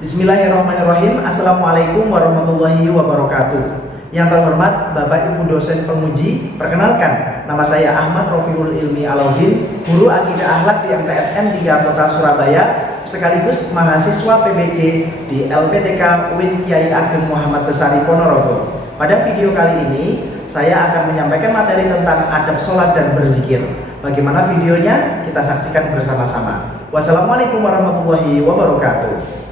Bismillahirrahmanirrahim. Assalamualaikum warahmatullahi wabarakatuh. Yang terhormat Bapak Ibu dosen penguji, perkenalkan nama saya Ahmad Rofiul Ilmi Alauddin, guru akidah akhlak di MTSN 3 Kota Surabaya, sekaligus mahasiswa PBG di LPTK UIN Kiai Ageng Muhammad Besari Ponorogo. Pada video kali ini saya akan menyampaikan materi tentang adab sholat dan berzikir. Bagaimana videonya? Kita saksikan bersama-sama. Wassalamualaikum warahmatullahi wabarakatuh.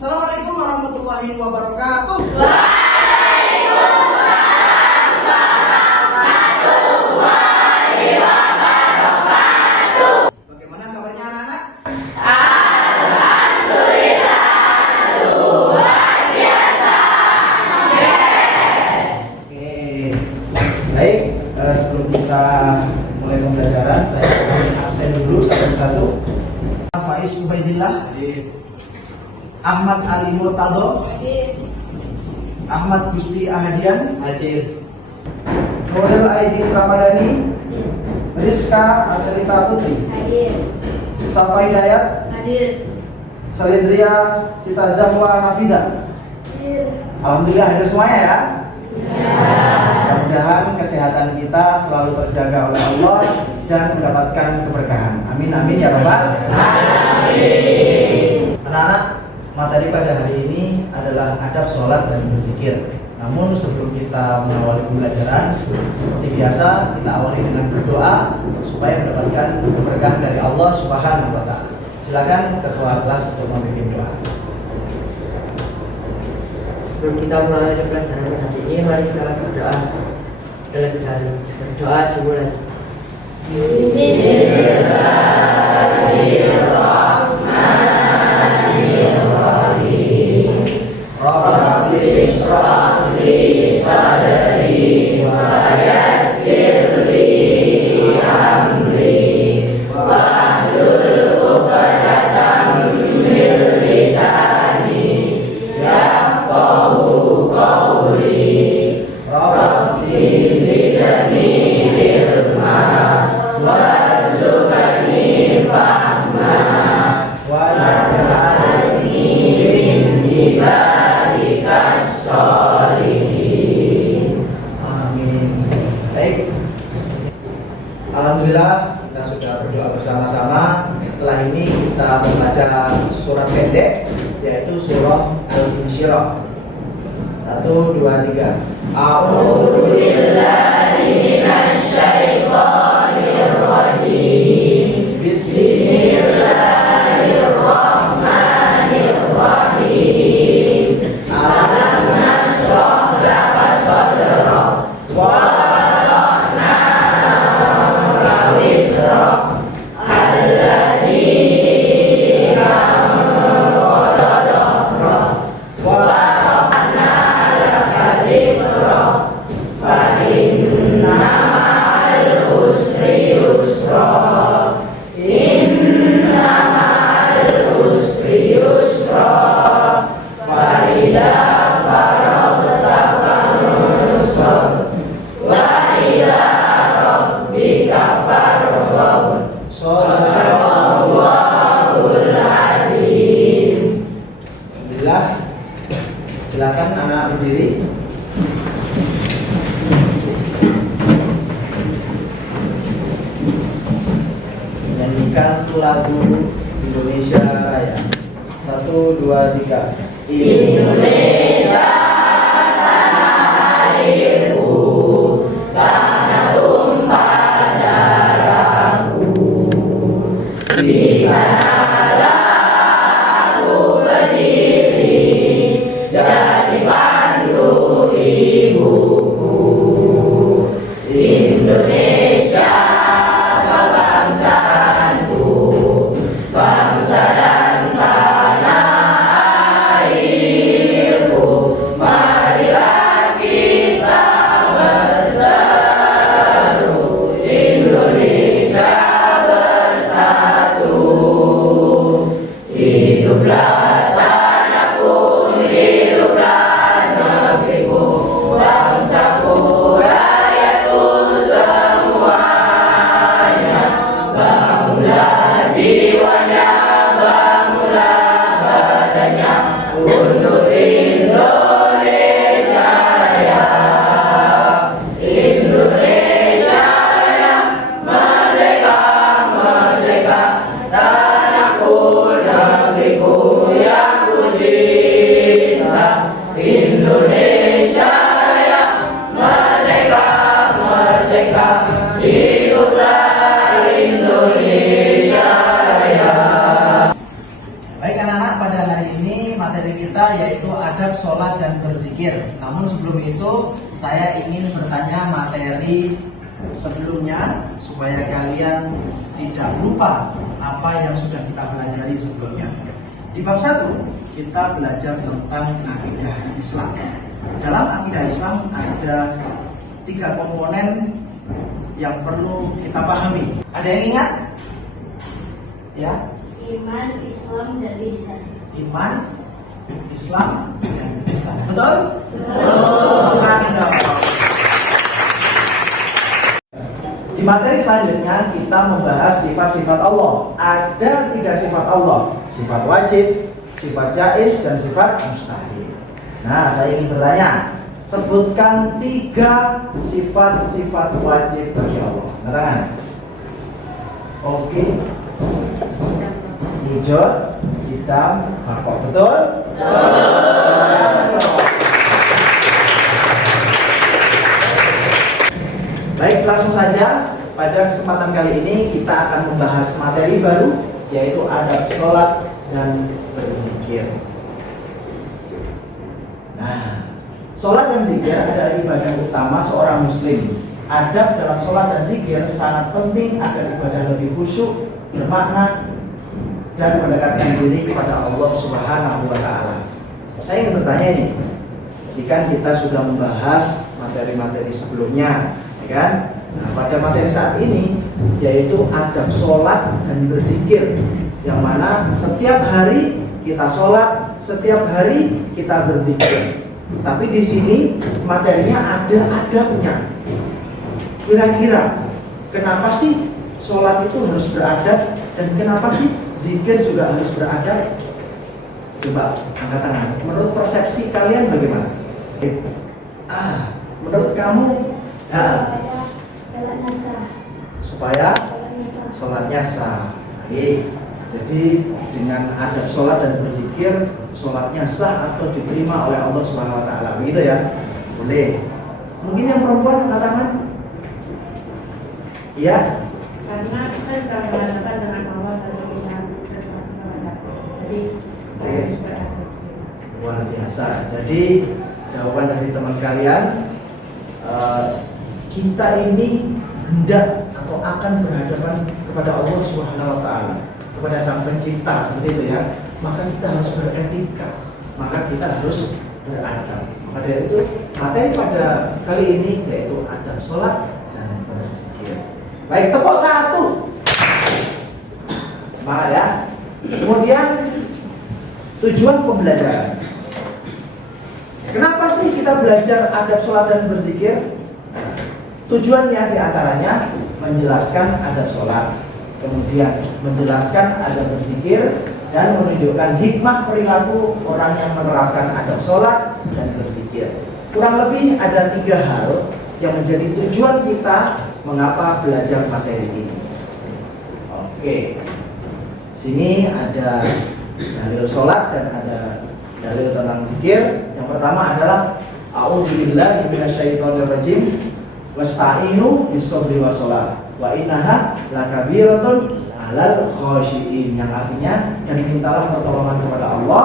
Assalamualaikum warahmatullahi wabarakatuh. Waalaikumsalam warahmatullahi wabarakatuh. Bagaimana kabarnya anak-anak? Alhamdulillah, luar biasa. Yes. Oke. Baik, sebelum kita mulai pembelajaran, saya akan absen dulu satu-satu. Faiz Ubaidillah, Ahmad Ali Murtado, Ahmad Gusti Ahadian, Hadir. Nuril Aidin Ramadhani, Rizka Adelita Putri, Hadir. Safa Hidayat, Hadir. Salindria Sita Zamwa Nafida. Hadir. Alhamdulillah hadir semuanya ya. Ya. Mudah-mudahan kesehatan kita selalu terjaga oleh Allah dan mendapatkan keberkahan. Amin amin ya rabbal alamin. Anak-anak, materi pada hari ini adalah adab sholat dan berzikir. Namun sebelum kita mengawali pembelajaran, seperti biasa kita awali dengan berdoa supaya mendapatkan keberkahan dari Allah Subhanahu wa taala. Silakan ketua kelas untuk memimpin doa. Sebelum kita mulai pelajaran hari ini, mari kita berdoa terlebih dahulu. Berdoa dimulai. Bismillahirrahmanirrahim. Rabbi shrah li sadri wa yassir li amri wahlul 'uqdatam min lisani yafqahu qawli. Rabbi zidni ilma warzuqni fahma waj'alni min ibadikas sholihin. Amin. Baik. Alhamdulillah kita sudah berdoa bersama-sama. Setelah ini kita membaca surat pendek, yaitu surah Al-Insyirah. 1, 2, 3. A'udzu billahi minasy syaithanir rajim. Bismillahirrahmanirrahim. Alam nashrah laka sadrak wa wada'na 'anka wizrak alladzi anqadha dhahrak wa rafa'na laka dhikrak fa inna ma'al usri yusra. Inna ma'al usri yusra. Fa idza faraghta fansab wa ila rabbika farghab. Shadaqallahul adzim. Alhamdulillah. Silakan anak berdiri. Nyanyikan lagu Indonesia Raya. 1, 2, 3. Indonesia tanah airku, tanah tumpah darahku. Di sanalah aku berdiri, jadi pandu ibuku. Indonesia kebangsaanku, bangsa dan tanah airku. Namun sebelum itu saya ingin bertanya materi sebelumnya supaya kalian tidak lupa apa yang sudah kita pelajari sebelumnya. Di bab 1 kita belajar tentang akidah Islam. Dalam akidah Islam ada 3 komponen yang perlu kita pahami. Ada yang ingat? Ya? Iman, Islam, dan ihsan. Iman, Islam, dan ihsan. Betul? Betul. Di materi selanjutnya kita membahas sifat-sifat Allah. Ada 3 sifat Allah: sifat wajib, sifat jaiz, dan sifat mustahil. Nah, saya ingin bertanya, sebutkan 3 sifat-sifat wajib bagi Allah. Katakan. Oke. Hijau, hitam, bakok. Betul? Baik, langsung saja. Pada kesempatan kali ini kita akan membahas materi baru, yaitu adab sholat dan berzikir. Nah, sholat dan zikir adalah ibadah utama seorang muslim. Adab dalam sholat dan zikir sangat penting agar ibadah lebih khusyuk, bermakna, dan mendekatkan diri kepada Allah Subhanahu wa Ta'ala. Saya ingin bertanya nih, jika kita sudah membahas materi-materi sebelumnya, ya kan? Nah, pada materi saat ini yaitu adab sholat dan berzikir, yang mana setiap hari kita sholat, setiap hari kita berzikir. Tapi di sini materinya ada adabnya. Kira-kira kenapa sih sholat itu harus beradab dan kenapa sih zikir juga harus beradab? Coba angkat tangan. Menurut persepsi kalian bagaimana? Menurut kamu? Sholatnya sah. Supaya sholatnya sah. Baik. Jadi dengan adab sholat dan berzikir, sholatnya sah atau diterima oleh Allah Subhanahu Wa Taala. Begitu ya? Boleh. Mungkin yang perempuan angkat tangan? Iya. Karena kita sudah mengatakan dengan Allah dan kita sholat kepada. Jadi harus beradab. Luar biasa. Jadi jawaban dari teman kalian, kita ini hendak atau akan berhadapan kepada Allah Subhanahu Wa Taala, kepada Sang Pencipta, seperti itu ya. Maka kita harus beretika, maka kita harus beradab. Maka dari itu materi pada kali ini yaitu adab sholat dan berzikir. Baik, tepuk 1. Semangat ya. Kemudian tujuan pembelajaran. Kenapa sih kita belajar adab sholat dan berzikir? Tujuannya diantaranya menjelaskan adab sholat, kemudian menjelaskan adab berzikir, dan menunjukkan hikmah perilaku orang yang menerapkan adab sholat dan berzikir. Kurang lebih ada 3 hal yang menjadi tujuan kita mengapa belajar materi ini. Oke, sini ada dalil sholat dan ada dalil tentang zikir. Yang pertama adalah a'udzubillahi minasyaitonirrajim wasta'inu bis-sabri was-shalah wa innaha lakabiratun 'alal khashiin, yang artinya dan mintalah pertolongan kepada Allah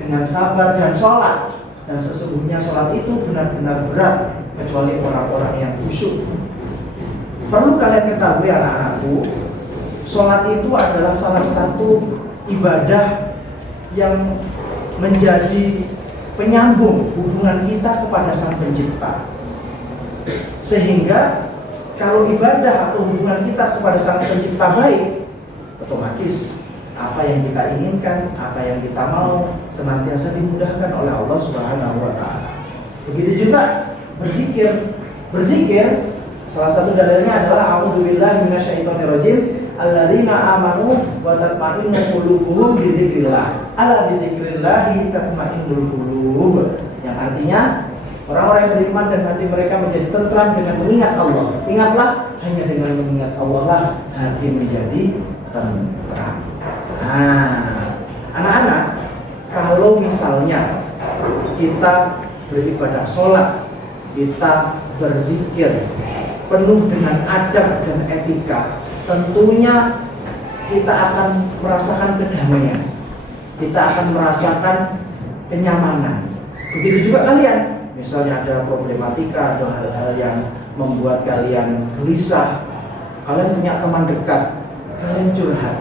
dengan sabar dan sholat, dan sesungguhnya sholat itu benar-benar berat kecuali orang-orang yang khusyuk. Perlu kalian ketahui anak-anakku, sholat itu adalah salah satu ibadah yang menjadi penyambung hubungan kita kepada Sang Pencipta. Sehingga kalau ibadah atau hubungan kita kepada Sang Pencipta baik, otomatis apa yang kita inginkan, apa yang kita mau senantiasa dimudahkan oleh Allah Subhanahu wa Ta'ala. Begitu juga berzikir. Berzikir salah satu dalilnya adalah a'udzubillahi minasyaitonirrajim alladzina amanu wa tatma'innu qulubuhum bi dzikrillah. Ala bi dzikrillah tatma'innul qulub. Yang artinya orang-orang yang beriman dan hati mereka menjadi tentram dengan mengingat Allah. Ingatlah, hanya dengan mengingat Allah lah hati menjadi tentram. Nah, anak-anak, kalau misalnya kita beribadah sholat, kita berzikir penuh dengan adab dan etika, tentunya kita akan merasakan kedamaian, kita akan merasakan kenyamanan. Begitu juga kalian, Misalnya ada problematika atau hal-hal yang membuat kalian gelisah, kalian punya teman dekat, kalian curhat,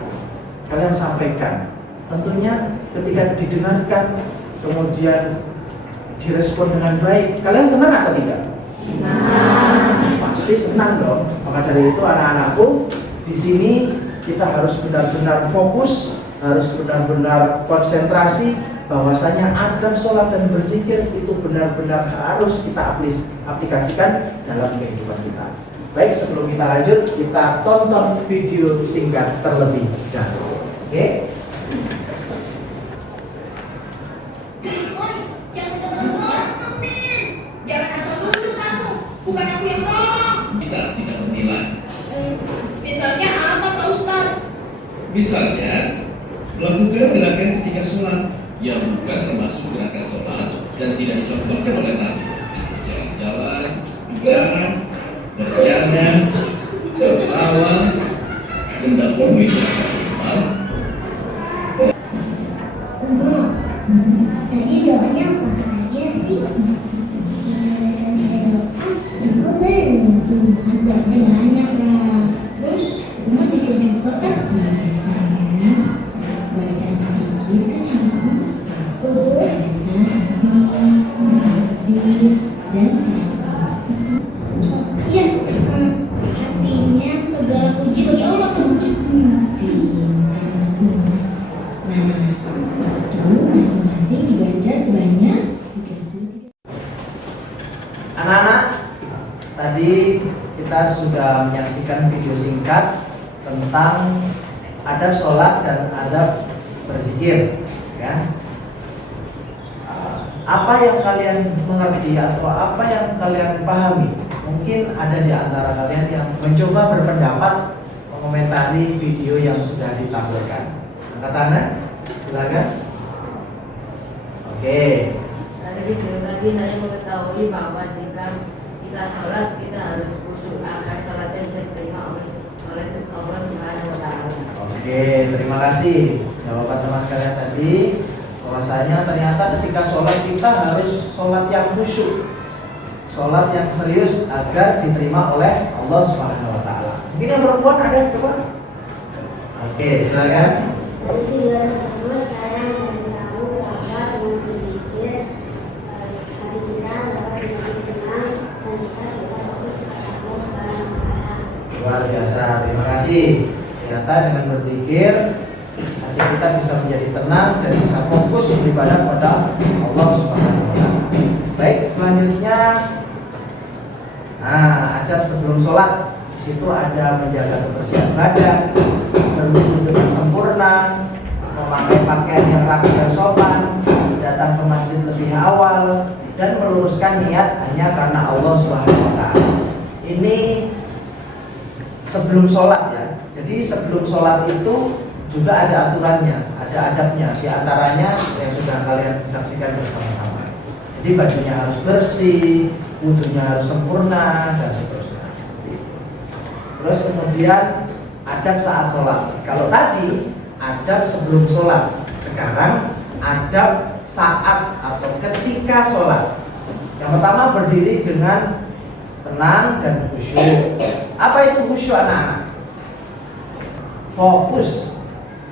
kalian sampaikan. Tentunya ketika didengarkan, kemudian direspon dengan baik, kalian senang atau tidak? Pasti senang dong. Maka dari itu anak-anakku, di sini kita harus benar-benar fokus, harus benar-benar konsentrasi bahwasanya adab sholat dan berzikir itu benar-benar harus kita aplikasikan dalam kehidupan kita. Baik, sebelum kita lanjut, kita tonton video singkat terlebih dahulu. Oke? Jangan asal nuduh kamu, bukan aku yang ngomong. Kita tidak menilai. Misalnya apa Pak Ustaz? Misalnya, melakukan gerakan ketika sholat yang bukan termasuk gerakan sholat dan tidak dicontohkan oleh Nabi. Jalan-jalan, bicara, bercanda, tertawa, mendahului imam. Tadi doanya apa aja sih? Banyak lah. Terus masih juga kan biasanya baca zikir kan harus dan iya, artinya segala puji bagi Allah tuh. Nah, itu masing-masing dibaca sebanyak 33. Anak-anak, tadi kita sudah menyaksikan video singkat tentang adab sholat dan adab berzikir, ya. Apa yang kalian mengerti atau apa yang kalian pahami? Mungkin ada di antara kalian yang mencoba berpendapat, mengomentari video yang sudah ditampilkan. Angkat tangan, silakan. Oke. Dari video tadi saya mengetahui bahwa jika kita sholat kita harus khusyuk agar sholatnya bisa diterima oleh Allah Subhanahu wa Ta'ala. Oke, terima kasih jawaban teman kalian tadi. Bahwasanya ternyata ketika sholat kita harus sholat yang khusyuk, sholat yang serius agar diterima oleh Allah Subhanahu Wa Taala. Mungkin yang perempuan ada, coba. Oke, silakan. Dari video tersebut saya memberitahu bahwa dengan berzikir hati kita dapat menjadi tenang dan kita bisa fokus kepada Allah Subhanahu wa Ta'ala. Luar biasa, terima kasih. Ternyata dengan berzikir hati kita bisa menjadi tenang dan bisa fokus beribadah kepada Allah Subhanahu wa Ta'ala. Baik, selanjutnya adab sebelum sholat. Di situ ada menjaga kebersihan badan, berwudu dengan sempurna, memakai pakaian yang rapi dan sopan, datang ke masjid lebih awal, dan meluruskan niat hanya karena Allah Subhanahu wa Ta'ala. Ini sebelum sholat ya. Jadi sebelum sholat itu juga ada aturannya, ada adabnya. Di antaranya yang sudah kalian saksikan bersama-sama. Jadi bajunya harus bersih, wudunya harus sempurna, dan seterusnya. Terus kemudian adab saat sholat. Kalau tadi adab sebelum sholat, sekarang adab saat atau ketika sholat. Yang pertama berdiri dengan tenang dan khusyuk. Apa itu khusyuk anak-anak? Fokus,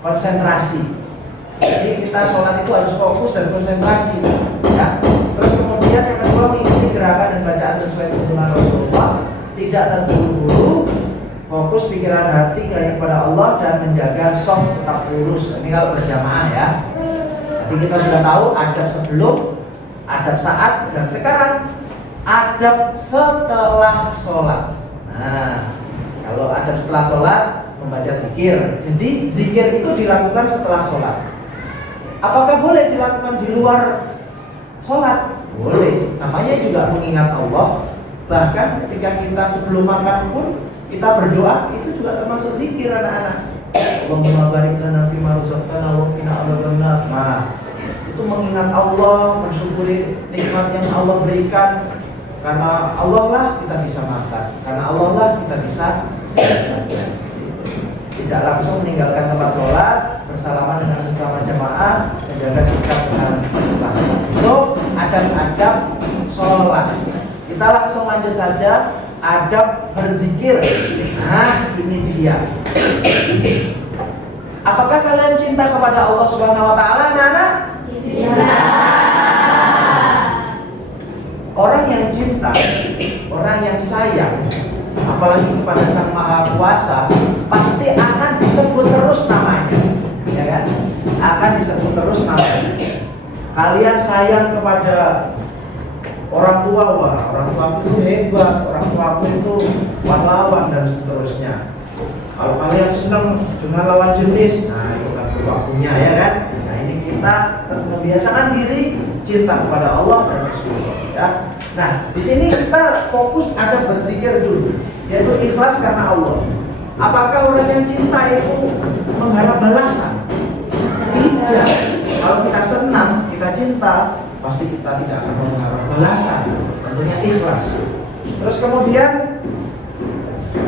konsentrasi. Jadi kita sholat itu harus fokus dan konsentrasi, ya. Terus kemudian yang kedua mengikuti gerakan dan bacaan sesuai tuntunan Rasulullah, tidak terburu-buru, fokus pikiran hati kepada Allah dan menjaga soft tetap lurus. Ini kalau berjamaah ya. Jadi kita sudah tahu adab sebelum, adab saat, dan sekarang adab setelah sholat. Nah, kalau adab setelah sholat membaca zikir. Jadi zikir itu dilakukan setelah sholat. Apakah boleh dilakukan di luar sholat? Boleh. Namanya juga mengingat Allah. Bahkan ketika kita sebelum makan pun kita berdoa, itu juga termasuk zikir anak-anak. Allahumma barik lana fima razaqtana wa qina adzabannar. Nah, itu mengingat Allah, mensyukuri nikmat yang Allah berikan. Karena Allah lah kita bisa makan, karena Allah lah kita bisa sehat. Tidak langsung meninggalkan tempat sholat, bersalaman dengan sesama jamaah, menjaga sikap dengan presentasi. Itu adab-adab sholat. Kita langsung lanjut saja, adab berzikir. Nah, ini dia. Apakah kalian cinta kepada Allah Subhanahu wa taala, anak-anak? Cinta. Orang yang cinta, orang yang sayang, apalagi kepada Sang Maha Kuasa, pasti akan disebut terus namanya, ya kan? Akan disebut terus namanya. Kalian sayang kepada orang tua, wah orang tuaku itu hebat, orang tuaku itu pahlawan dan seterusnya. Kalau kalian senang dengan lawan jenis, nah itu kan waktunya, ya kan? Nah ini kita membiasakan diri cinta kepada Allah dan Rasulullah. Ya. Nah, di sini kita fokus ada berzikir dulu, yaitu ikhlas karena Allah. Apakah orang yang cinta itu mengharap balasan? Tidak. Kalau kita senang, kita cinta, pasti kita tidak akan mengharap balasan. Tentunya ikhlas. Terus kemudian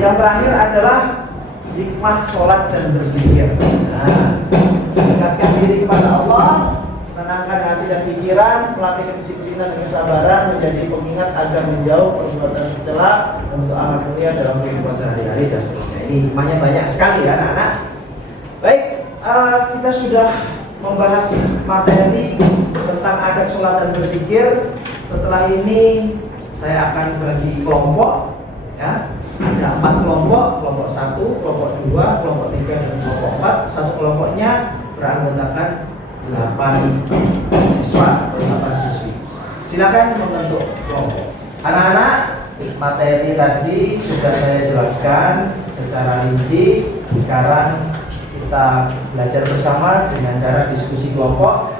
yang terakhir adalah hikmah sholat dan berzikir. Nah, mendekatkan diri kepada Allah, menenangkan hati dan pikiran, melatih kedisiplinan dan kesabaran, menjadi pengingat agar menjauh perbuatan tercela untuk amal mulia dalam kehidupan sehari-hari dan seterusnya. Ini hikmahnya banyak sekali ya anak-anak. Baik, kita sudah membahas materi tentang adab sholat dan berzikir. Setelah ini saya akan bagi kelompok, ya. Ada 4 kelompok, kelompok 1, kelompok 2, kelompok 3, dan kelompok 4. Satu kelompoknya beranggotakan 8 siswa atau 8 siswi. Silakan membentuk kelompok. Anak-anak, materi tadi sudah saya jelaskan secara rinci. Sekarang kita belajar bersama dengan cara diskusi kelompok.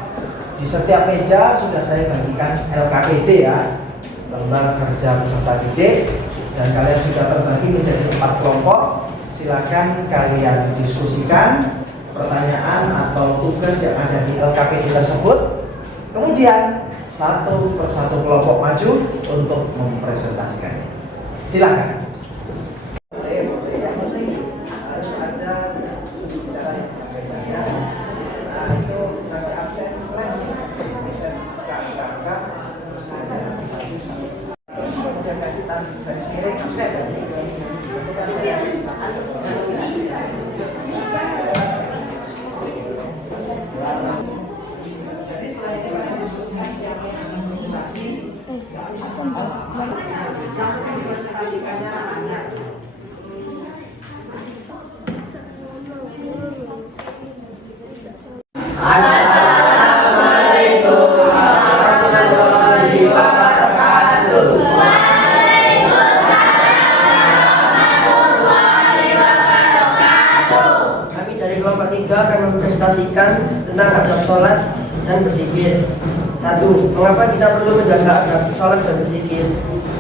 Di setiap meja sudah saya bagikan LKPD, ya, lembar kerja peserta didik, dan kalian sudah terbagi menjadi 4 kelompok. Silakan kalian diskusikan pertanyaan atau tugas yang ada di LKPD tersebut. Kemudian satu persatu kelompok maju untuk mempresentasikannya. Silakan. Yang penting harus ada bicara yang berbeda. Nah, itu kasih absen slash absen kakak, terus ada terus kemudian kasih garis miring absen. Itu kan saya harus jadi setelah ini kalian diskusikan siapa yang akan presentasi. Presentasikannya hanya Assalamualaikum warahmatullahi wabarakatuh. Kami dari kelompok 3 akan mempresentasikan tentang adab sholat dan berzikir. 1. Mengapa kita perlu menjaga adab sholat dan berzikir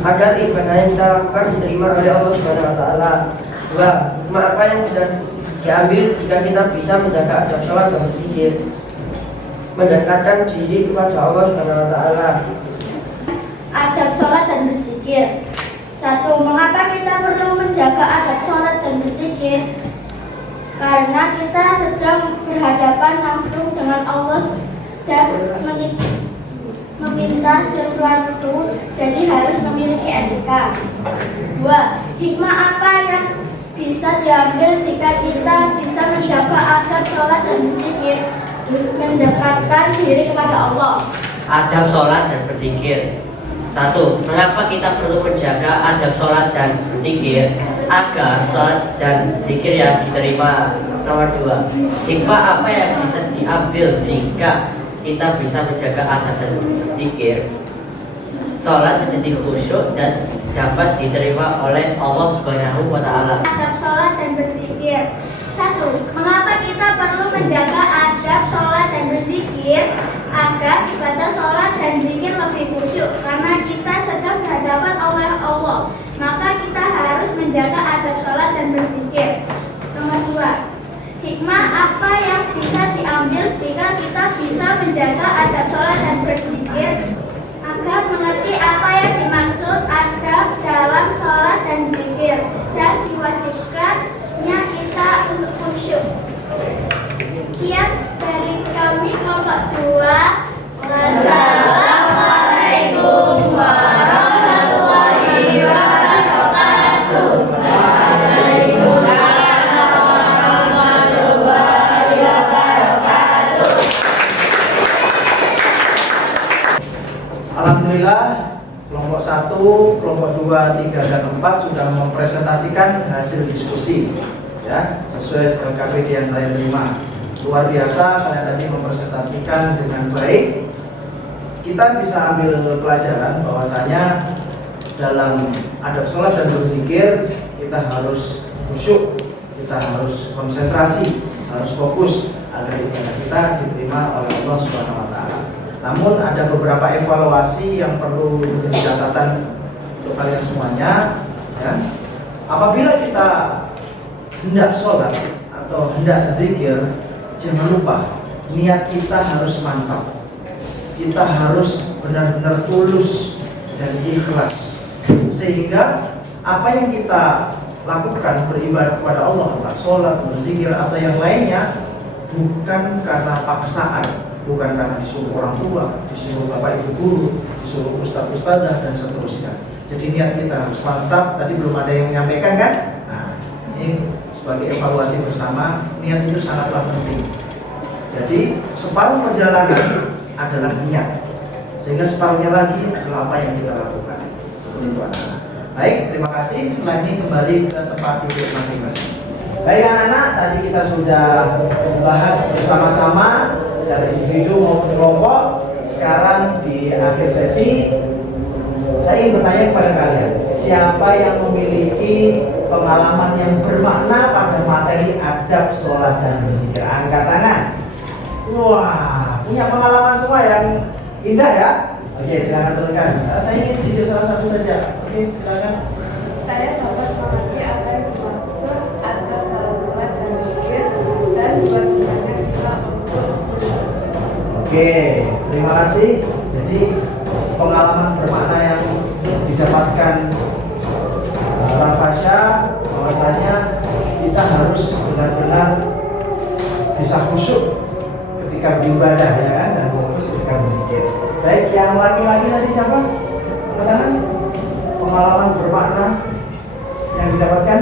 agar ibadah yang kita lakukan diterima oleh Allah Subhanahu wa taala. 2. Hikmah apa yang bisa diambil jika kita bisa menjaga adab sholat dan berzikir? Mendekatkan diri kepada Allah Subhanahu wa taala. Adab sholat dan berzikir. 1. Mengapa kita perlu menjaga adab sholat dan berzikir? Karena kita sedang berhadapan langsung dengan Allah dan meminta sesuatu, jadi harus memiliki etika. 2. Hikmah apa yang bisa diambil jika kita bisa menjaga adab sholat dan berzikir? Mendekatkan diri kepada Allah. Adab sholat dan berzikir. 1. Mengapa kita perlu menjaga adab sholat dan berzikir agar sholat dan zikir yang diterima? Nomor 2. Hikmah apa yang bisa diambil jika kita bisa menjaga adab dan zikir? Sholat menjadi khusyuk dan dapat diterima oleh Allah Subhanahu wa taala. Adab sholat dan berzikir. 1. Mengapa kita perlu menjaga adab sholat dan berzikir agar ibadah sholat dan zikir lebih khusyuk? Karena kita sedang berhadapan oleh Allah, maka kita harus menjaga adab sholat dan berzikir. Nomor 2. Hikmah apa yang bisa diambil jika kita bisa menjaga adab sholat dan berzikir? Agar mengerti apa yang dimaksud adab dalam sholat dan zikir, dan diwajibkannya kita untuk khusyuk. Sekian kelompok 2, 3, dan 4 sudah mempresentasikan hasil diskusi ya, sesuai dengan KPD yang saya terima. Luar biasa, kalian tadi mempresentasikan dengan baik. Kita bisa ambil pelajaran bahwasanya dalam adab sholat dan berzikir kita harus khusyuk, kita harus konsentrasi, harus fokus agar ibadah kita diterima oleh Allah Subhanahu wa taala. Namun ada beberapa evaluasi yang perlu menjadi catatan untuk kalian semuanya ya. Apabila kita hendak sholat atau hendak berzikir, jangan lupa niat kita harus mantap. Kita harus benar-benar tulus dan ikhlas, sehingga apa yang kita lakukan beribadah kepada Allah, entah sholat, berzikir atau yang lainnya, bukan karena paksaan, bukan karena disuruh orang tua, disuruh bapak ibu guru, disuruh ustadz ustadzah dan seterusnya. Jadi niat kita harus mantap. Tadi belum ada yang menyampaikan kan? Nah, ini sebagai evaluasi bersama, niat itu sangatlah penting. Jadi separuh perjalanan adalah niat, sehingga separuhnya lagi adalah apa yang kita lakukan. Seperti itu anak-anak. Baik, terima kasih. Setelah ini kembali ke tempat duduk masing-masing. Baik anak-anak, tadi kita sudah membahas bersama-sama secara individu maupun kelompok. Sekarang di akhir sesi, saya ingin bertanya kepada kalian, siapa yang memiliki pengalaman yang bermakna pada materi adab sholat dan berzikir? Angkat tangan. Wah, punya pengalaman semua yang indah ya? Oke, silakan turunkan. Saya ingin jujur salah satu saja. Oke, silakan. Saya dapat mengerti apa yang dimaksud adab dalam sholat dan berzikir dan diwajibkannya kita untuk khusyuk. Oke, terima kasih. Jadi pengalaman bermakna yang didapatkan Rafasya, bahwasanya kita harus benar-benar bisa khusyuk ketika beribadah ya kan, dan fokus ketika berzikir. Baik, yang laki-laki tadi siapa? Angkat tangan. Pengalaman bermakna yang didapatkan.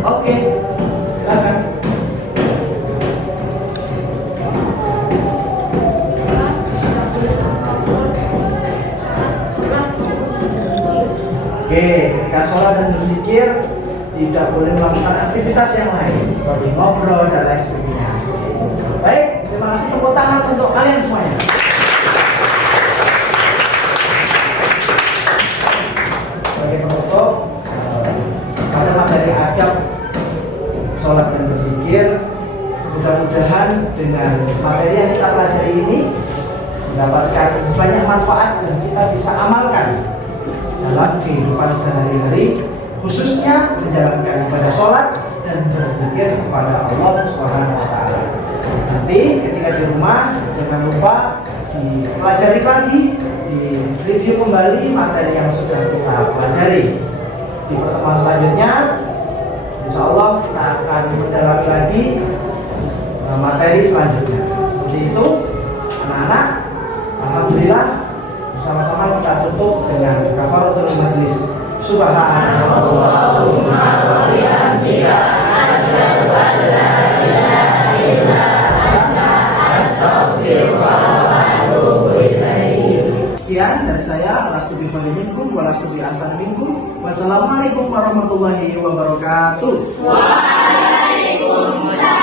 Oke, silakan. Oke, ketika sholat dan berzikir tidak boleh melakukan aktivitas yang lain seperti ngobrol dan lain sebagainya. Baik, terima kasih. Tepuk tangan untuk kalian semuanya. Sebagai penutup, pada materi adab sholat dan berzikir, mudah-mudahan dengan materi yang kita pelajari ini mendapatkan banyak manfaat dan kita bisa amalkan dalam kehidupan sehari-hari, khususnya menjalankan ibadah sholat dan berzikir kepada Allah Subhanahu wa taala. Nanti ketika di rumah jangan lupa dipelajari lagi, di review kembali materi yang sudah kita pelajari. Di pertemuan selanjutnya insya Allah kita akan mendalami lagi materi selanjutnya. Seperti itu anak-anak. Alhamdulillah, bersama-sama kita tutup dengan kafaratul majlis. Subhanallahumma wa bihamdika asyhadu an la ilaha illa anta astaghfiruka wa atubu ilaik. Sekian dari saya, walastu bi khairi minkum walastu bi ahsani minkum. Wassalamualaikum warahmatullahi wabarakatuh. Waalaikumsalam.